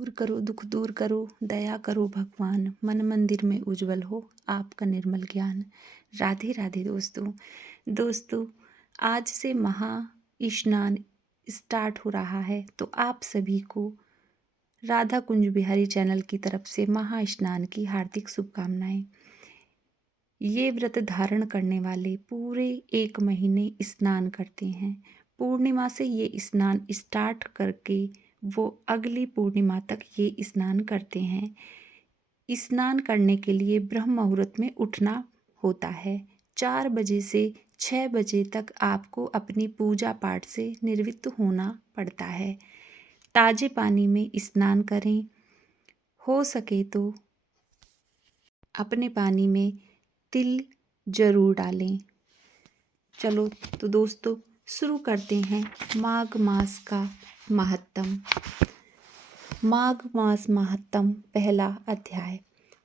दूर करो दुख दूर करो, दया करो भगवान, मन मंदिर में उज्जवल हो आपका निर्मल ज्ञान। राधे राधे दोस्तों, आज से महा स्नान स्टार्ट हो रहा है, तो आप सभी को राधा कुंज बिहारी चैनल की तरफ से महा स्नान की हार्दिक शुभकामनाएं। ये व्रत धारण करने वाले पूरे 1 महीने स्नान करते हैं। पूर्णिमा से ये स्नान स्टार्ट करके वो अगली पूर्णिमा तक ये स्नान करते हैं। स्नान करने के लिए ब्रह्म मुहूर्त में उठना होता है। 4 बजे से 6 बजे तक आपको अपनी पूजा पाठ से निवृत्त होना पड़ता है। ताजे पानी में स्नान करें। हो सके तो अपने पानी में तिल जरूर डालें। चलो तो दोस्तों शुरू करते हैं माघ मास का महत्तम। माघ मास महत्तम पहला अध्याय।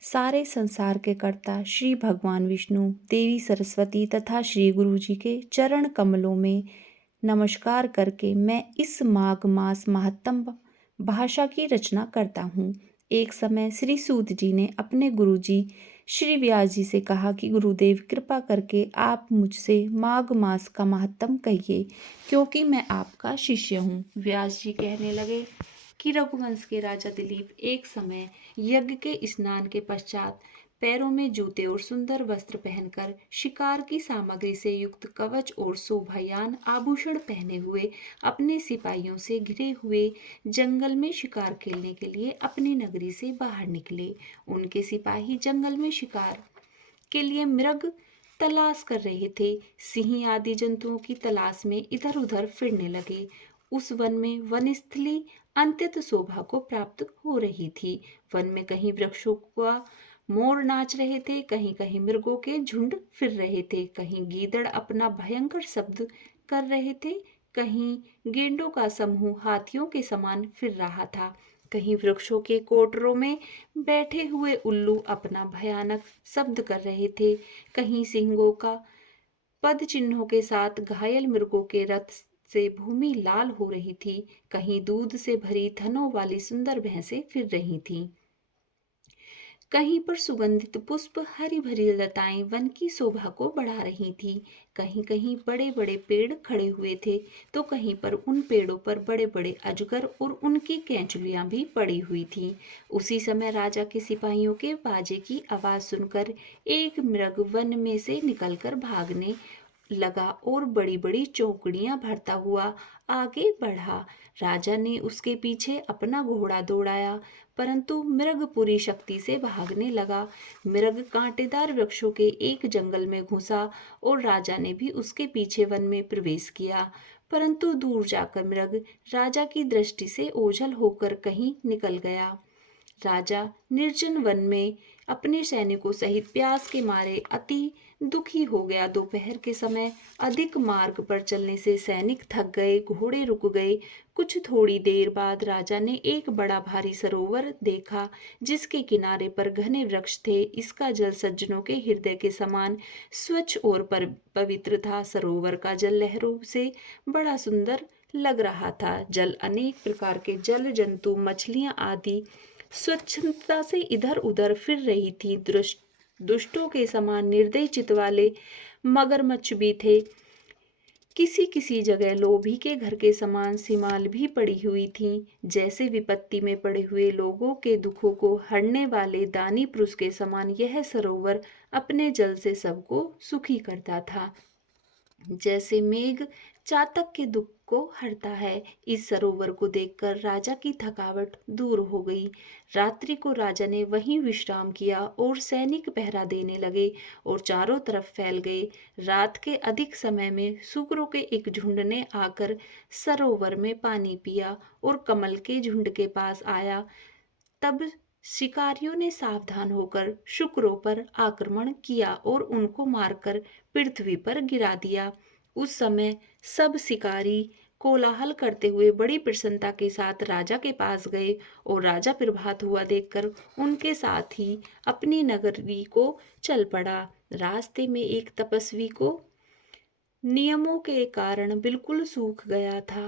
सारे संसार के कर्ता श्री भगवान विष्णु, देवी सरस्वती तथा श्री गुरु जी के चरण कमलों में नमस्कार करके मैं इस माघ मास महत्तम भाषा की रचना करता हूँ। एक समय श्री सूत जी ने अपने गुरु जी श्री व्यास जी से कहा कि गुरुदेव कृपा करके आप मुझसे माघ मास का महत्तम कहिए, क्योंकि मैं आपका शिष्य हूँ। व्यास जी कहने लगे कि रघुवंश के राजा दिलीप एक समय यज्ञ के स्नान के पश्चात पैरों में जूते और सुंदर वस्त्र पहनकर शिकार की सामग्री से युक्त कवच और शोभायान आभूषण पहने हुए अपने सिपाहियों से घिरे हुए जंगल में शिकार खेलने के लिए अपनी नगरी से बाहर निकले। उनके सिपाही जंगल में शिकार के लिए मृग तलाश कर रहे थे। सिंह आदि जंतुओं की तलाश में इधर उधर फिरने लगे। उस वन में वनस्थली अत्यंत शोभा को प्राप्त हो रही थी। वन में कहीं वृक्षों का मोर नाच रहे थे, कहीं कहीं मृगों के झुंड फिर रहे थे, कहीं गीदड़ अपना भयंकर शब्द कर रहे थे, कहीं गेंडों का समूह हाथियों के समान फिर रहा था, कहीं वृक्षों के कोटरों में बैठे हुए उल्लू अपना भयानक शब्द कर रहे थे, कहीं सिंहों का पद चिन्हों के साथ घायल मृगों के रथ से भूमि लाल हो रही थी, कहीं दूध से भरी थनों वाली सुंदर भैंसें फिर रही थीं। कहीं पर सुगंधित पुष्प हरी भरी लताएं वन की शोभा को बढ़ा रही थी। कहीं कहीं बड़े बड़े पेड़ खड़े हुए थे, तो कहीं पर उन पेड़ों पर बड़े बड़े अजगर और उनकी कैंचुलियां भी पड़ी हुई थीं। उसी समय राजा के सिपाहियों के बाजे की आवाज सुनकर एक मृग वन में से निकलकर भागने लगा और बड़ी बड़ी चौकड़ियां भरता हुआ आगे बढ़ा। राजा ने उसके पीछे अपना घोड़ा दौड़ाया, परंतु मृग पूरी शक्ति से भागने लगा। मृग कांटेदार वृक्षों के एक जंगल में घुसा और राजा ने भी उसके पीछे वन में प्रवेश किया, परंतु दूर जाकर मृग राजा की दृष्टि से ओझल होकर कहीं निकल गया। राजा निर्जन वन में अपने सैनिकों सहित प्यास के मारे अति दुखी हो गया। दोपहर के समय अधिक मार्ग पर चलने से सैनिक थक गए, घोड़े रुक गए। कुछ थोड़ी देर बाद राजा ने एक बड़ा भारी सरोवर देखा, जिसके किनारे पर घने वृक्ष थे। इसका जल सज्जनों के हृदय के समान स्वच्छ और पवित्र था। सरोवर का जल लहरों से बड़ा सुंदर लग रहा था। जल अनेक प्रकार के जल जंतु, मछलियां आदि स्वच्छता से इधर उधर फिर रही थी। दुष्टों के समान निर्दयी चित्त वाले मगरमच्छ भी थे। किसी किसी जगह लोभी के घर के समान सीमाल भी पड़ी हुई थीं। जैसे विपत्ति में पड़े हुए लोगों के दुखों को हरने वाले दानी पुरुष के समान यह सरोवर अपने जल से सबको सुखी करता था। जैसे मेघ चातक के दुख को हरता है। इस सरोवर को देखकर राजा की थकावट दूर हो गई। रात्रि को राजा ने वहीं विश्राम किया और सैनिक पहरा देने लगे और चारों तरफ फैल गए। रात के अधिक समय में सुकरों के एक झुंड ने आकर सरोवर में पानी पिया और कमल के झुंड के पास आया। तब शिकारियों ने सावधान होकर शुक्रों पर आक्रमण किया और उनको मारकर पृथ्वी पर गिरा दिया। उस समय सब शिकारी कोलाहल करते हुए बड़ी प्रसन्नता के साथ राजा के पास गए और राजा प्रभात हुआ देखकर उनके साथ ही अपनी नगरी को चल पड़ा। रास्ते में एक तपस्वी को नियमों के कारण बिल्कुल सूख गया था।